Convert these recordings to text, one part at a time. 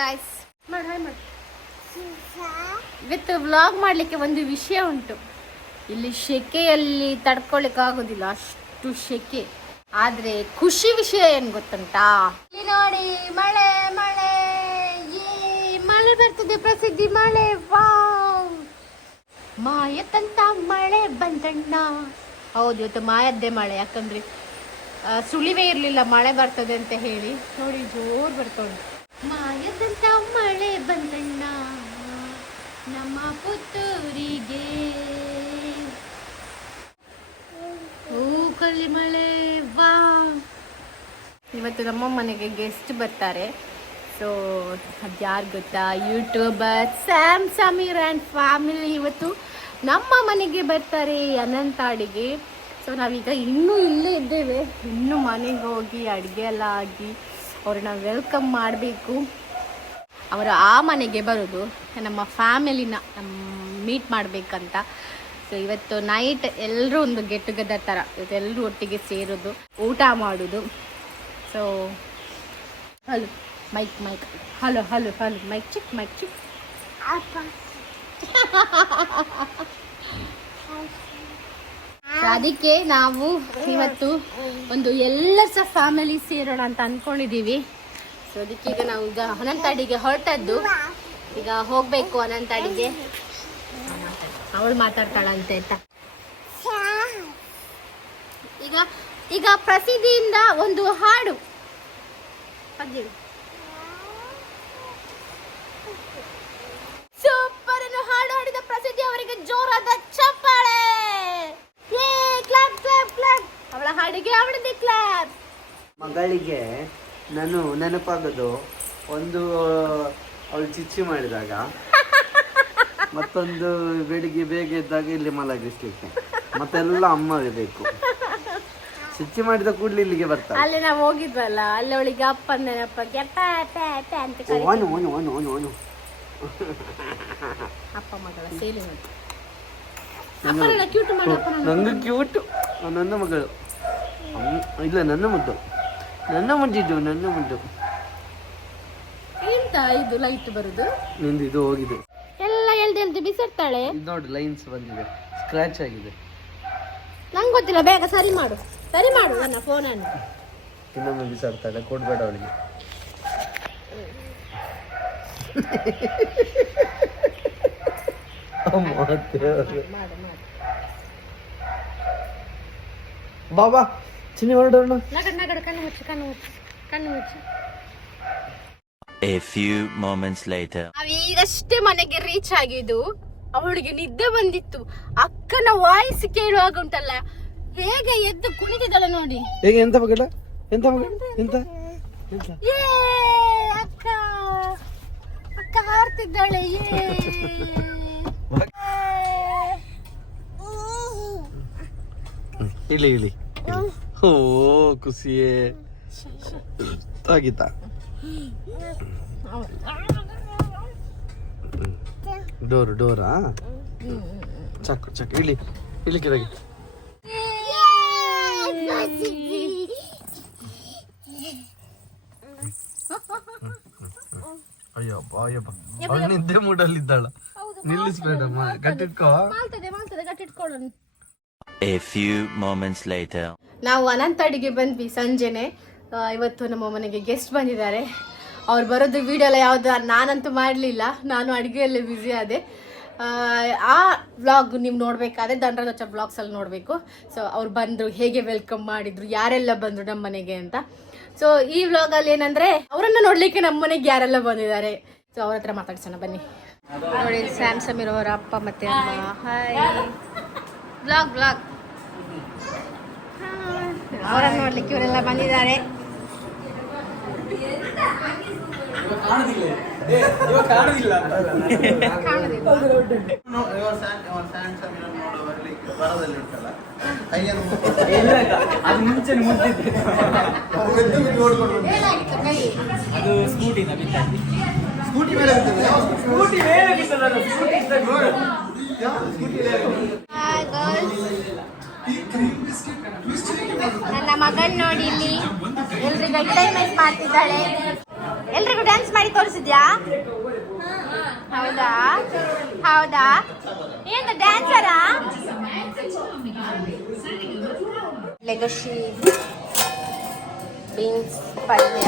Guys, ಇವತ್ತು vlog ಮಾಡಲಿಕ್ಕೆ ಒಂದು ವಿಷಯ ಉಂಟು. ಇಲ್ಲಿ ಶೆಕೆಯಲ್ಲಿ ತಡ್ಕೊಳ್ಳಿಕ್ಕಾಗೋದಿಲ್ಲ, ಅಷ್ಟು ಶೆಕೆ. ಆದರೆ ಖುಷಿ ವಿಷಯ ಏನು ಗೊತ್ತುಂಟಾ? ಇಲ್ಲಿ ನೋಡಿ, ಮಳೆ ಮಳೆ ಮಳೆ ಬರ್ತದೆ, ಪ್ರಸಿದ್ಧಿ ಮಳೆ. ವಾವ್, ಮಾಯದಂತ ಮಳೆ ಬಂದಣ್ಣ. ಹೌದು, ಇವತ್ತು ಮಾಯದ್ದೇ ಮಳೆ. ಯಾಕಂದ್ರೆ ಸುಳಿವೇ ಇರಲಿಲ್ಲ ಮಳೆ ಬರ್ತದೆ ಅಂತ ಹೇಳಿ. ನೋಡಿ, ಜೋರು ಬರ್ತದೆ. ಮಾಯದಂತ ಮಳೆ ಬಂದಣ್ಣ ನಮ್ಮ ಪುತ್ತೂರಿಗೆ, ಕಲ್ಲಿ ಮಳೆ. ವಾ, ಇವತ್ತು ನಮ್ಮ ಮನೆಗೆ ಗೆಸ್ಟ್ ಬರ್ತಾರೆ. ಸೊ ಅದ್ಯಾರು ಗೊತ್ತಾ? YouTuber Sam Sameer and family ಇವತ್ತು ನಮ್ಮ ಮನೆಗೆ ಬರ್ತಾರೆ, ಅನಂತಾಡಿಗೆ. ಸೊ ನಾವೀಗ ಇನ್ನೂ ಇಲ್ಲೇ ಇದ್ದೇವೆ. ಇನ್ನೂ ಮನೆಗೆ ಹೋಗಿ ಅಡುಗೆ ಎಲ್ಲ ಆಗಿ ಅವ್ರನ್ನ ವೆಲ್ಕಮ್ ಮಾಡಬೇಕು. ಅವರು ಆ ಮನೆಗೆ ಬರೋದು ನಮ್ಮ ಫ್ಯಾಮಿಲಿನ ಮೀಟ್ ಮಾಡಬೇಕಂತ. ಸೊ ಇವತ್ತು ನೈಟ್ ಎಲ್ಲರೂ ಒಂದು ಗೆಟ್ ಟುಗೆದರ್ ಥರ, ಇವತ್ತು ಎಲ್ಲರೂ ಒಟ್ಟಿಗೆ ಸೇರೋದು, ಊಟ ಮಾಡೋದು. So hello mike mike, hello hello hello mike check, mike check. ಅದಕ್ಕೆ ನಾವು ಇವತ್ತು ಒಂದು ಎಲ್ಲರ ಸಹ ಫ್ಯಾಮಿಲಿ ಸೇರೋಣ ಅಂತ ಅಂದ್ಕೊಂಡಿದ್ದೀವಿ. ಸೊ ಅದಕ್ಕೆ ಈಗ ನಾವು ಈಗ ಅನಂತಾಡಿಗೆ ಹೊರಟದ್ದು. ಈಗ ಹೋಗಬೇಕು ಅನಂತಾಡಿಗೆ. ಅವಳು ಮಾತಾಡ್ತಾಳಂತೆ ಆಯ್ತಾ. ಈಗ ಈಗ ಪ್ರಸಿದ್ಧಿಯಿಂದ ಒಂದು ಹಾಡು ಸೂಪರ್ ಅನ್ನು ಹಾಡು ಹಾಡಿದ ಪ್ರಸಿದ್ಧಿ ಅವರಿಗೆ ಜೋರಾದ ಚಪ್ಪಾಳೆ. Clap clap clap. ಅವಳ ಹಾಡಿಗೆ ಅವಳದೇ ಕ್ಲಾಪ್. ಮಗಳಿಗೆ ನಾನು ನೆನಪಾಗೋದು ಒಂದು ಅವಳು ಚಿಚ್ಚಿ ಮಾಡಿದಾಗ, ಮತ್ತೊಂದು ಬೆಳಿಗ್ಗೆ ಬೇಗ ಇದ್ದಾಗ ಇಲ್ಲಿ ಮಲಗಿಸ್ಲಿಕ್ಕೆ, ಮತ್ತೆಲ್ಲ ಅಮ್ಮಗೆ ಬೇಕು. ಚಿಚ್ಚಿ ಮಾಡಿದ ಕೂಡಲೇ ಇಲ್ಲಿಗೆ ಬರ್ತಾರೆ. ಅಲ್ಲಿ ನಾವು ಹೋಗಿದ್ವಲ್ಲ, ಅಲ್ಲಿ ಅವಳಿಗೆ ಅಪ್ಪನ ನೆನಪಕ್ಕೆ ಅಂತ ಅಪ್ಪ ಮಗಳ ಸೇಲಿ ಉಂಟು. ನಂಗೆ ಕ್ಯೂಟ್. ನನ್ನ ಮಗಳು ಇಲ್ಲ, ನನ್ನ ಮುದ್ದು, ನನ್ನ ಮುದ್ದಿದ್ದು, ನನ್ನ ಮುದ್ದು. ಎಂತ ಇದು ಲೈಟ್ ಬರುದು? ನಿಂದು ಇದು ಹೋಗಿದೆ ಎಲ್ಲ ಎಲ್ದು ಬಿಸಿರ್ತಾಳೆ. ನೋಡಿ, ಲೈನ್ಸ್ ಬಂದಿದೆ, ಸ್ಕ್ರಾಚ್ ಆಗಿದೆ. ನಂಗೆ ಗೊತ್ತಿಲ್ಲ, ಬೇಗ ಸರಿ ಮಾಡು, ಸರಿ ಮಾಡು ನನ್ನ ಫೋನನ್ನು. ಇನ್ನೊಮ್ಮೆ ಬಿಸಾಡ್ತಾಳೆ, ಕೊಡ್ಬೇಡ ಅವಳಿಗೆ. ಬಾಬಾ ಚಿನ್ನಿ ಹೊರಡೋಣ. ನಗಡು ಕಣ್ಣು ಮುಚ್ಚು, ಕಣ್ಣು ಮುಚ್ಚು, ಕಣ್ಣು ಮುಚ್ಚು. A few moments later. ನಾವೀಗಷ್ಟೇ ಮನೆಗೆ ರೀಚ್ ಆಗಿದ್ದು. ಅವಳಿಗೆ ನಿದ್ದೆ ಬಂದಿತ್ತು. ಅಕ್ಕನ ವಾಯ್ಸ್ ಕೇಳುವಾಗ ಉಂಟಲ್ಲ, ಹೇಗೆ ಎದ್ದು ಕುಣಿತಿದ್ದಾಳೆ ನೋಡಿ. ಹೇಗೆ? ಎಂತ ಮಗಳ? ಎಂತ ಮಗಳ? ಎಂತ ಎಂತ? ಅಕ್ಕ ಅಕ್ಕ ಹಾರ್ತಿದ್ದಾಳೆ. ಇಳಿ ಇಳಿ. ಓ ಖುಷಿಯೇ ಆಗಿತ್ತಾ? ಡೋರಾ ಚಕ್ ಚಕ್. ಇಳಿ ಇಳಿ ಕೆಳಗೆ. ಅಯ್ಯಪ್ಪ ಅಯ್ಯಪ್ಪ, ಅವಳು ನಿದ್ದೆ ಮೂಡಲ್ಲಿದ್ದಾಳ. ನಿಲ್ಲಿಸ್ಬೇಡಮ್ಮ, ಗಟ್ಟಿಟ್ಕೋ. ಗಟ್ಟಿಟ್ಕೊಳ್ಳೋಣ. A few moments later. ನಾವು ಅನಂತಾಡಿಗೆ ಬಂದ್ವಿ ಸಂಜೆನೆ. ಇವತ್ತು ನಮ್ಮ ಮನೆಗೆ ಗೆಸ್ಟ್ ಬಂದಿದ್ದಾರೆ. ಅವ್ರು ಬರೋದು ವಿಡಿಯೋ ಎಲ್ಲ ಯಾವುದು ನಾನಂತೂ ಮಾಡಲಿಲ್ಲ, ನಾನು ಅಡುಗೆಯಲ್ಲೇ ಬ್ಯುಸಿ ಆದೆ. ಆ ವ್ಲಾಗ್ ನೀವು ನೋಡಬೇಕಾದ್ರೆ ಧನರಾಜ್ ವ್ಲಾಗ್ಸಲ್ಲಿ ನೋಡಬೇಕು. ಸೊ ಅವ್ರು ಬಂದರು, ಹೇಗೆ ವೆಲ್ಕಮ್ ಮಾಡಿದ್ರು, ಯಾರೆಲ್ಲ ಬಂದರು ನಮ್ಮ ಮನೆಗೆ ಅಂತ. ಸೊ ಈ ವ್ಲಾಗಲ್ಲಿ ಏನಂದರೆ ಅವರನ್ನು ನೋಡಲಿಕ್ಕೆ ನಮ್ಮ ಮನೆಗೆ ಯಾರೆಲ್ಲ ಬಂದಿದ್ದಾರೆ. ಸೊ ಅವ್ರ ಹತ್ರ ಮಾತಾಡ್ಸೋಣ ಬನ್ನಿ. ನೋಡಿ, ಸ್ಯಾಮ್ ಸಮೀರ್ ಅವರ ಅಪ್ಪ ಮತ್ತು ಅಮ್ಮ. ಹಾಯ್. ವ್ಲಾಗ್ ವ್ಲಾಗ್ ಅವರನ್ನು ನೋಡ್ಲಿಕ್ಕೆ ಇವರೆಲ್ಲ ಬಂದಿದ್ದಾರೆ. ನನ್ನ ಮಗಳು ನೋಡಿ ಇಲ್ಲಿ ಎಲ್ರಿಗೂ ಎಂಟರ್ಟೈನ್ಮೆಂಟ್ ಮಾಡ್ತಿದ್ದಾಳೆ. ಎಲ್ರಿಗೂ ಡ್ಯಾನ್ಸ್ ಮಾಡಿ ತೋರಿಸಿದ್ಯಾ? ಹೌದಾ ಹೌದಾ ಏನು ಡ್ಯಾನ್ಸರಾ? ಲೆಗಸಿ ಬೀನ್ಸ್ ಪಲ್ಯ,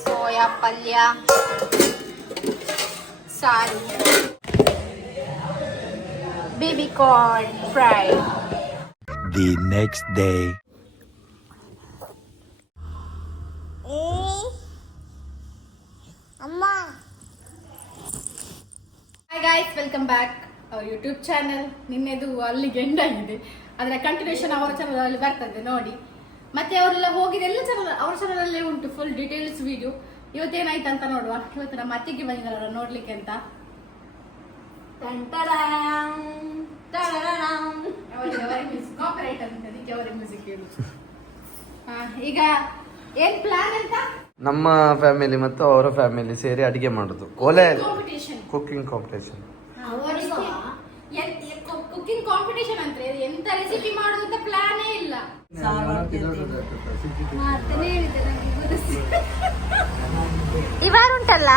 ಸೋಯಾ ಪಲ್ಯ, ಸಾರು, baby corn fry. The next day. Hi guys, welcome back our YouTube channel. ನಿನ್ನೆದು ಅಲ್ಲಿಗೆ ಎಂಡ್ ಆಗಿದೆ, ಅದರ ಕಂಟಿನ್ಯೂಷನ್ ಅವರ ಚಾನಲ್ ಅಲ್ಲಿ ಬರ್ತದೆ ನೋಡಿ. ಮತ್ತೆ ಅವರೆಲ್ಲ ಹೋಗಿದೆ ಎಲ್ಲ ಚಾನಲ್, ಅವರ ಚಾನಲ್ ಅಲ್ಲೇ ಉಂಟು ಫುಲ್ ಡೀಟೇಲ್ಸ್ ವಿಡಿಯೋ. ಇವತ್ತೇನಾಯ್ತು ಅಂತ ನೋಡುವ. ಇವತ್ತು ನಮ್ಮ ಅತ್ತಿಗೆ ಬಂದಿದ್ದಾರ ನೋಡ್ಲಿಕ್ಕೆ ಅಂತ. ಕಾಪರೇಟ್ ಅಂತ ಅದಕ್ಕೆ ಅವರ ಮ್ಯೂಸಿಕ್ ಹೇಳು. ಈಗ ಏನ್ ಪ್ಲಾನ್ ಅಂತ? ನಮ್ಮ ಫ್ಯಾಮಿಲಿ ಮತ್ತು ಅವರ ಫ್ಯಾಮಿಲಿ ಸೇರಿ ಅಡಿಗೆ ಮಾಡುದು. ಒಲೆ competition, cooking competition. Cooking competition ಅಂದ್ರೆ ಎಂತ ರೆಸಿಪಿ ಮಾಡುವಂತ ಪ್ಲಾನೇ ಇಲ್ಲ. ಇವರುಂಟಲ್ಲ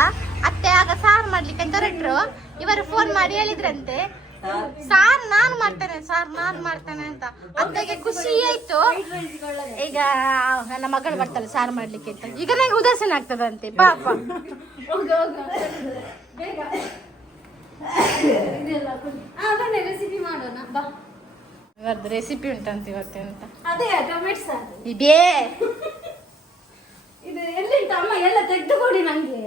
ಅತ್ತೆ, ಆಗ ಸಾರು ಮಾಡ್ಲಿಕ್ಕೆ ಅಂತ ಹೊರಟ್ರು. ಇವರು ಫೋನ್ ಮಾಡಿ ಹೇಳಿದ್ರಂತೆ ಸಾರ್ ನಾನ್ ಮಾಡ್ತೇನೆ ಅಂತ. ಅತ್ತೆಗೆ ಖುಷಿ ಆಯ್ತು. ಈಗ ನನ್ನ ಮಗಳು ಬರ್ತಾಳೆ ಸಾರು ಮಾಡ್ಲಿಕ್ಕೆ ಅಂತ. ಈಗ ನಂಗೆ ಉದಾಸೀನ ಆಗ್ತದಂತೆ ಪಾಪ. ರೆಸಿಪಿ ಮಾಡೋಣ ಬಾ. ಇವತ್ತು ರೆಸಿಪಿ ಉಂಟಂತ ಇವತ್ತೆ ಅಂತ. ಅದೇ ಟೊಮೆಟೊ ಸಾರು. ಇದೇ ಇದು ಎಲ್ಲಿಂಟ ಅಮ್ಮ ಎಲ್ಲ ತೆಗೆದು ಕೊಡಿ ನಂಗೆ.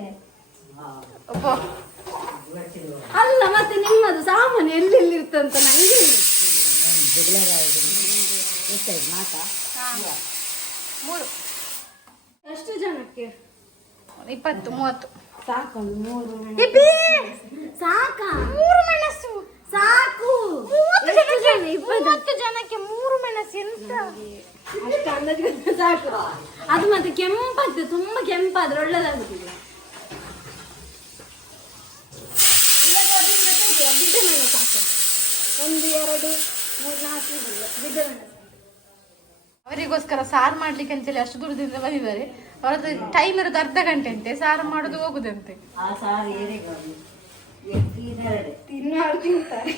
ಅಲ್ಲ ಮತ್ತೆ ನಿಮ್ಮದು ಸಾಮಾನು ಎಲ್ಲೆಲ್ಲಿರ್ತಂತ ನಂಗೆ. ಎಷ್ಟು ಜನಕ್ಕೆ? 20-30 ಸಾಕು. 3 ಸಾಕಾ? 3 ಮೆಣಸು ಸಾಕು. 20 ಜನಕ್ಕೆ 3 ಮೆಣಸು ಎಂತ? ಅಷ್ಟು ಅಂದಾಜು ಸಾಕು. ಅದು ಮತ್ತೆ ಕೆಂಪದ್ದು, ತುಂಬಾ ಕೆಂಪಾದ್ರೆ ಒಳ್ಳೇದಾಗುದಿಲ್ಲ. ಬಿದ್ದ ಮೆಣಸು ಸಾಕು. 1 2 3 4 ಬಿದ್ದ ಮೆಣಸು. ಅವರಿಗೋಸ್ಕರ ಸಾರು ಮಾಡ್ಲಿಕ್ಕೆ ಅಂತೇಳಿ ಅಷ್ಟು ದೂರದಿಂದ ಬಂದಿದ್ದಾರೆ. ಅವರದ್ದು ಟೈಮ್ ಇರೋದು ಅರ್ಧ ಗಂಟೆ ಅಂತೆ, ಸಾರು ಮಾಡೋದು ಹೋಗುದಂತೆ. ತಿನ್ನೋರು ತಿಂತಾರೆ.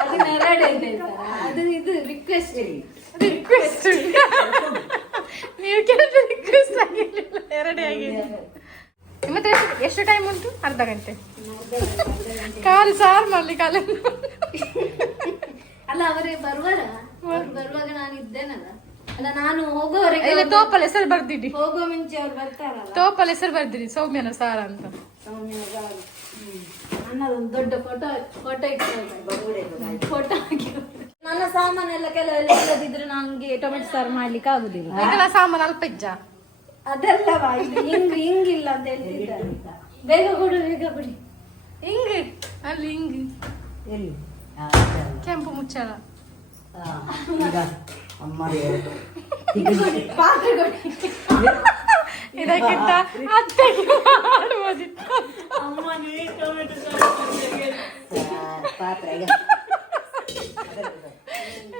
ಅದು ನೆರಡೆ ಅಂತ ಹೇಳ್ತಾರೆ. ಅದು ಇದು ರಿಕ್ವೆಸ್ಟ್. ನೀವು ಕೇಳಿದ್ರೆ ರಿಕ್ವೆಸ್ಟ್ ಆಗಿರ್ಲಿಲ್ಲ, ಎರಡೇ ಆಗಿದೆ. ಮತ್ತೆ ಎಷ್ಟು ಟೈಮ್ ಉಂಟು? ಅರ್ಧ ಗಂಟೆ. ಕಾಲು ಸಾರು ಮಾಡ್ಲಿಕ್ಕೆ ಅಲ್ಲ. ಅಲ್ಲ ಅವರೇ ಬರುವಾಗ ನಾನು ಇದ್ದೇನಲ್ಲ. ಅಲ್ಲ ನಾನು ಹೋಗೋವರೆಗೆ ಇಲ್ಲ, ತೋಪಲ್ಲಿ ಹೆಸರು ಬರ್ದಿಡಿ. ಹೋಗೋ ಮುಂಚೆ ಅವ್ರು ಬರ್ತಾರಲ್ಲ, ತೋಪಲ್ಲಿ ಹೆಸರು ಬರ್ದಿರಿ, ಸೌಮ್ಯನ ಸಾರ ಅಂತ. ನನ್ನದೊಂದು ದೊಡ್ಡ ಫೋಟೋ ಹಾಕಿ ನನ್ನ ಸಾಮಾನೆಲ್ಲ ಕೆಲವೆಲ್ಲ ಇಲ್ಲದಿದ್ರೆ ನಂಗೆ ಟೊಮೆಟೊ ಸಾರು ಮಾಡ್ಲಿಕ್ಕೆ ಆಗುದಿಲ್ಲ. ಇದೆಲ್ಲ ಸಾಮಾನು ಅಲ್ಪ ಇಜ್ಜ. ಅದೆಲ್ಲವಾ ಇದು ಹಿಂಗಿಲ್ಲ ಅಂತ ಹೇಳ್ತಿದ್ದಾರೆ. ಬೇಗ ಕೊಡು, ಬೇಗ ಬಿಡಿ. ಹಿಂಗ್ ಅಲ್ಲಿ ಹಿಂಗ್ ಕೆಂಪು ಮುಚ್ಚಳ ಪಾತ್ರೆ ಕೊಡಿ. ಇದಕ್ಕಿಂತ ಅತ್ತೆಗೆ ಮಾಡುವುದಿತ್ತು.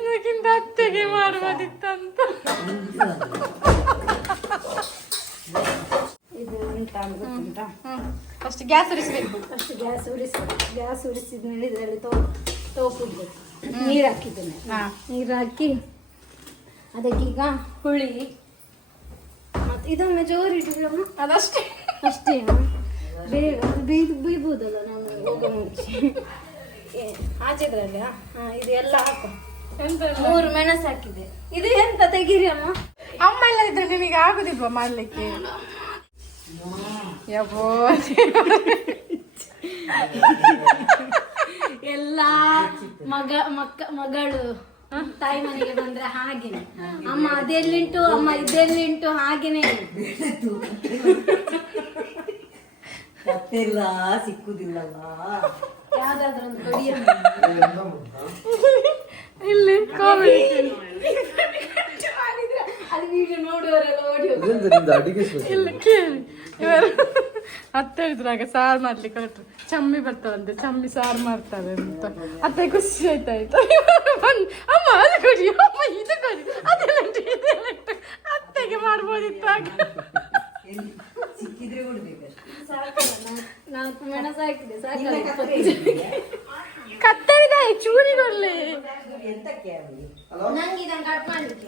ಇದಕ್ಕಿಂತ ಅತ್ತೆಗೆ ಮಾಡುವುದಿತ್ತಂತ. ಇದು ಉಂಟಾ ಗೊತ್ತುಂಟಾ? ಫಸ್ಟ್ ಗ್ಯಾಸ್ ಉರಿಸ್ಬೇಕು. ಫಸ್ಟ್ ಗ್ಯಾಸ್ ಉರಿಸಿದ್ಮೇಲೆ ಇದರಲ್ಲಿ ತೋಪು ನೀರು ಹಾಕಿದ್ದೇನೆ. ನೀರು ಹಾಕಿ ಅದಕ್ಕೀಗ ಹುಳಿ ಮತ್ತೆ ಇದೊಮ್ಮೆ ಜೋರು ಇಟ್ಟಿದ್ರಮ್ಮ. ಅದಷ್ಟೇ ಅಷ್ಟೇ. ಬೇಗ ಬೀಳ್ಬೋದಲ್ಲ ನಾನು ಹೋಗೋ ಮುಂಚೆ. ಆಚೆದ್ರಲ್ಲಿ ಇದು ಎಲ್ಲ ಹಾಕು. 3 ಮೆಣಸು ಹಾಕಿದೆ. ಇದು ಎಂತ ತೆಗೀರಿ ಅಮ್ಮ. ಅಮ್ಮ ಎಲ್ಲ ಇದ್ರೆ ನಿಮಗೆ ಆಗುದಿಲ್ವಾ ಮಾಡ್ಲಿಕ್ಕೆ? ಯಪ್ಪೋ, ಎಲ್ಲ ಮಗಳು ತಾಯಿ ಮನೆಗೆ ಬಂದ್ರೆ ಹಾಗೇನೆ. ಅಮ್ಮ ಅದೆಲ್ಲಿಂಟು, ಅಮ್ಮ ಇದೆಲ್ಲಿಂಟು, ಹಾಗೇನೆ. ಕತ್ತೆಲ್ಲ ಸಿಕ್ಕುದಿಲ್ಲಲ್ಲ. ಯಾವ್ದಾದ್ರು ಒಂದು ಕೊಡಿಯ ಇಲ್ಲಿ ಕಾಮಿಡಿ ಅದು ವಿಡಿಯೋ ನೋಡುವವರೆಲ್ಲ ಓಡಿ ಹೋಗ್ತಾರೆ. ಇದೆಂತ ನಿಮ್ದು ಅಡಿಗೆ ಸ್ಪೆಷಲ್? ಇಲ್ಲ ಕೇಳಿ ಇವರು ಅತ್ತೆ ಹೇಳಿದ್ರಾಗ ಸಾರು ಮಾಡ್ಲಿಕ್ಕೆ ಹೊರಟು ಚಮ್ಮಿ ಬರ್ತಾವಂತೆ ಚಮ್ಮಿ ಸಾರು ಮಾಡ್ತಾರೆ ಅಂತ ಅತ್ತೆ ಖುಷಿ ಆಯ್ತಾಯ್ತು ಬಂದು ಅಮ್ಮ ಅದು ಕೊಡಿ ಅಮ್ಮ ಇದು ಕೊಡಿ ಅದೆಲ್ಲ ಉಂಟು, ಇದೆಲ್ಲ ಉಂಟು. ಅತ್ತೆಗೆ ಮಾಡ್ಬೋದಿತ್ತು ಆಗ. ನಾಲ್ಕು ಮೆಣಸು ಹಾಕಿದೆ ಸಾಕು. ಕತ್ತರಿದ ಚೂರಿಗೊಳ್ಳೆ ನಂಗೆ ಇದನ್ನು ಕಟ್ ಮಾಡ್ಲಿಕ್ಕೆ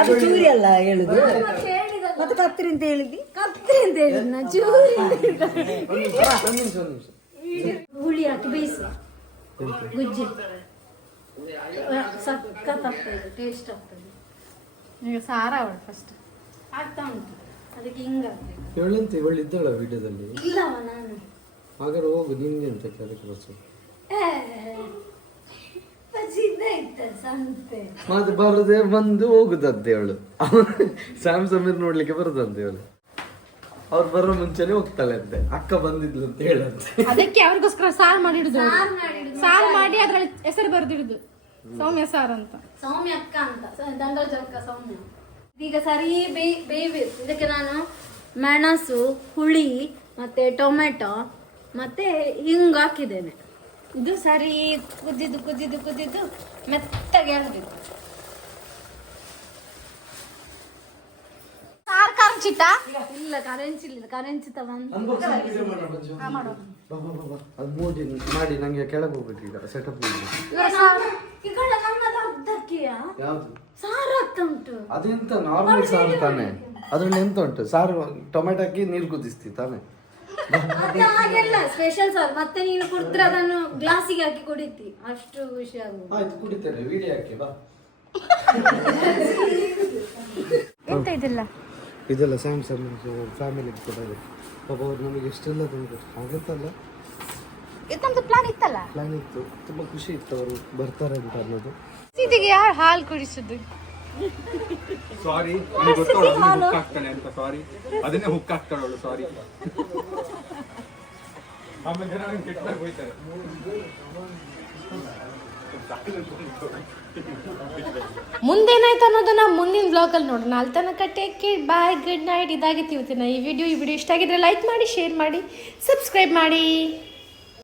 ಅದು ಚೂರಿ ಅಲ್ಲ ಹೇಳುದು ಮತ್ತೆ ಹೇಳಿದಲ್ಲ, ಮತ್ತೆ ಕತ್ರಿ ಅಂತ ಹೇಳಿದ್ದಿ. ಕತ್ರಿ ಅಂತ ಹೇಳಿದ್ ನಾ ಚೂರಿ. ಒಂದ್ ನಿಮಿಷ ಹುಳಿ ಹಾಕಿ ಬೇಯಿಸುವ ಗುಜ್ಜಿ ಸಖತ್ತಾಗ್ತದೆ, ಟೇಸ್ಟ್ ಆಗ್ತದೆ. ಈಗ ಸಾರ ಅವಳು ಫಸ್ಟ್ ಆಗ್ತಾ ಉಂಟು, ಅದಕ್ಕೆ ಹಿಂಗಾಗ್ಬೇಕು. ಇವಳಂತ ಇವಳು ಇದ್ದಳ ವಿಡಿಯೋದಲ್ಲಿ. ಇಲ್ಲವ ನಾನು ಹಾಗಾದ್ರೆ ಹೋಗು, ನಿಂಗೆ ಅಂತ ಅದಕ್ಕೆ ಬರ್ಸು. ಇತ್ತ ಸಂತೆ ಮತ್ತೆ ಬರದೆ ಬಂದು ಹೋಗುದಂತೆ ಅವಳು. ಸ್ಯಾಮ್ ಸಮೀರ್ ನೋಡ್ಲಿಕ್ಕೆ ಬರುದಂತೆ ಇವಳು. ಅವ್ರು ಬರೋ ಮುಂಚೆನೆ ಹೋಗ್ತಾಳೆ ಅಂತೆ, ಅಕ್ಕ ಬಂದಿದ್ಲು ಅಂತ ಹೇಳಂತೆ. ಅದಕ್ಕೆ ಅವ್ರಿಗೋಸ್ಕರ ಸಾರು ಮಾಡಿಡುದು ಸಾರು ಮಾಡಿ ಅದ್ರಲ್ಲಿ ಹೆಸರು ಬರ್ದಿಡುದು ಸೌಮ್ಯ ಸಾರು ಅಂತ. ಸೌಮ್ಯ ಅಕ್ಕ ಅಂತ, ದಂಡೋಜ ಅಕ್ಕ ಸೌಮ್ಯ. ಈಗ ಸರಿ ಬೇಯಬೇಕು. ಇದಕ್ಕೆ ನಾನು ಮೆಣಸು, ಹುಳಿ ಮತ್ತೆ ಟೊಮೆಟೊ ಮತ್ತೆ ಹಿಂಗು ಹಾಕಿದ್ದೇನೆ. ಇದು ಸರಿ ಕುದಿದು ಕುದಿದು ಕುದಿದು ಮೆತ್ತಗೆ ಆಗಬೇಕು. ಸಾರು ಕರಂಚಿಟ್ಟ ಇಲ್ಲ ಕರೆಂಚಿಲ್ಲ, ಕರೆಂಚಿತ ಬಂದು ಅದು ಮಾಡಿ ನಂಗೆ ಕೆಳಗೆ ಹೋಗ್ಬೇಕು ಈಗ ಸೆಟಪ್. ಈಗ ನನ್ನದು ಅರ್ಧಕ್ಕೆಯ ಯಾವ್ದು ಸಾರು ಆಗ್ತಾ ಉಂಟು. ಅದೆಂತ ನಾರ್ಮಲ್ ಸಾರು ತಾನೆ, ಅದ್ರಲ್ಲಿ ಎಂತ ಉಂಟು ಸಾರು, ಟೊಮೆಟೊ ಹಾಕಿ ನೀರು ಕುದಿಸ್ತಿ ತಾನೆ. ಮತ್ತೆ ಹಾಗೆಲ್ಲ ಸ್ಪೆಷಲ್ ಸಾರು. ಮತ್ತೆ ನೀನು ಕುಡಿದ್ರೆ ಅದನ್ನು ಗ್ಲಾಸಿಗೆ ಹಾಕಿ ಕುಡಿತಿ, ಅಷ್ಟು ಖುಷಿ ಆಗುದು. ಆಯ್ತು ಕುಡಿತೇನೆ, ವಿಡಿಯೋ ಹಾಕಿ ಬಾ. ಎಂತ ಇದೆಲ್ಲ ಇದೆಲ್ಲ ಸ್ಯಾಮ್ ಫ್ಯಾಮಿಲಿಗೆ ಕೂಡ ಇದೆ ಪಾಪ. ಅವ್ರು ನಮಗೆ ಎಷ್ಟೆಲ್ಲ ತಂದು ಹಾಗಂತಲ್ಲ, ಇದು ನಮ್ದು ಪ್ಲಾನ್ ಇತ್ತಲ್ಲ. ಪ್ಲಾನ್ ಇತ್ತು, ತುಂಬ ಖುಷಿ ಇತ್ತು ಅವರು ಬರ್ತಾರೆ ಅಂತ ಅನ್ನೋದು. ಇದಕ್ಕೆ ಯಾರು ಹಾಲು ಕುಡಿಸುದು? ಸಾರಿ ಹುಕ್ ಹಾಕ್ತಾನೆ ಅಂತ, ಸಾರಿ ಅದನ್ನೇ ಹುಕ್ ಹಾಕ್ತಾಳವಳು, ಸಾರಿ. ಆಮೇಲೆ ಜನ ನಂಗೆ ಕೆಟ್ಟದಾಗ ಹೋಯ್ತಾರೆ. ಮುಂದೇನಾಯ್ತು ಅನ್ನೋದನ್ನ ಮುಂದಿನ ಬ್ಲಾಗಲ್ಲಿ ನೋಡೋಣ. ಅಲ್ಲಿ ತನಕ ಟೇಕ್ ಕೇರ್, ಬಾಯ್, ಗುಡ್ ನೈಟ್. ಇದಾಗಿತ್ತು ಇವತ್ತಿನ ಈ ವಿಡಿಯೋ ಇಷ್ಟ ಆಗಿದ್ರೆ ಲೈಕ್ ಮಾಡಿ, ಶೇರ್ ಮಾಡಿ, ಸಬ್ಸ್ಕ್ರೈಬ್ ಮಾಡಿ.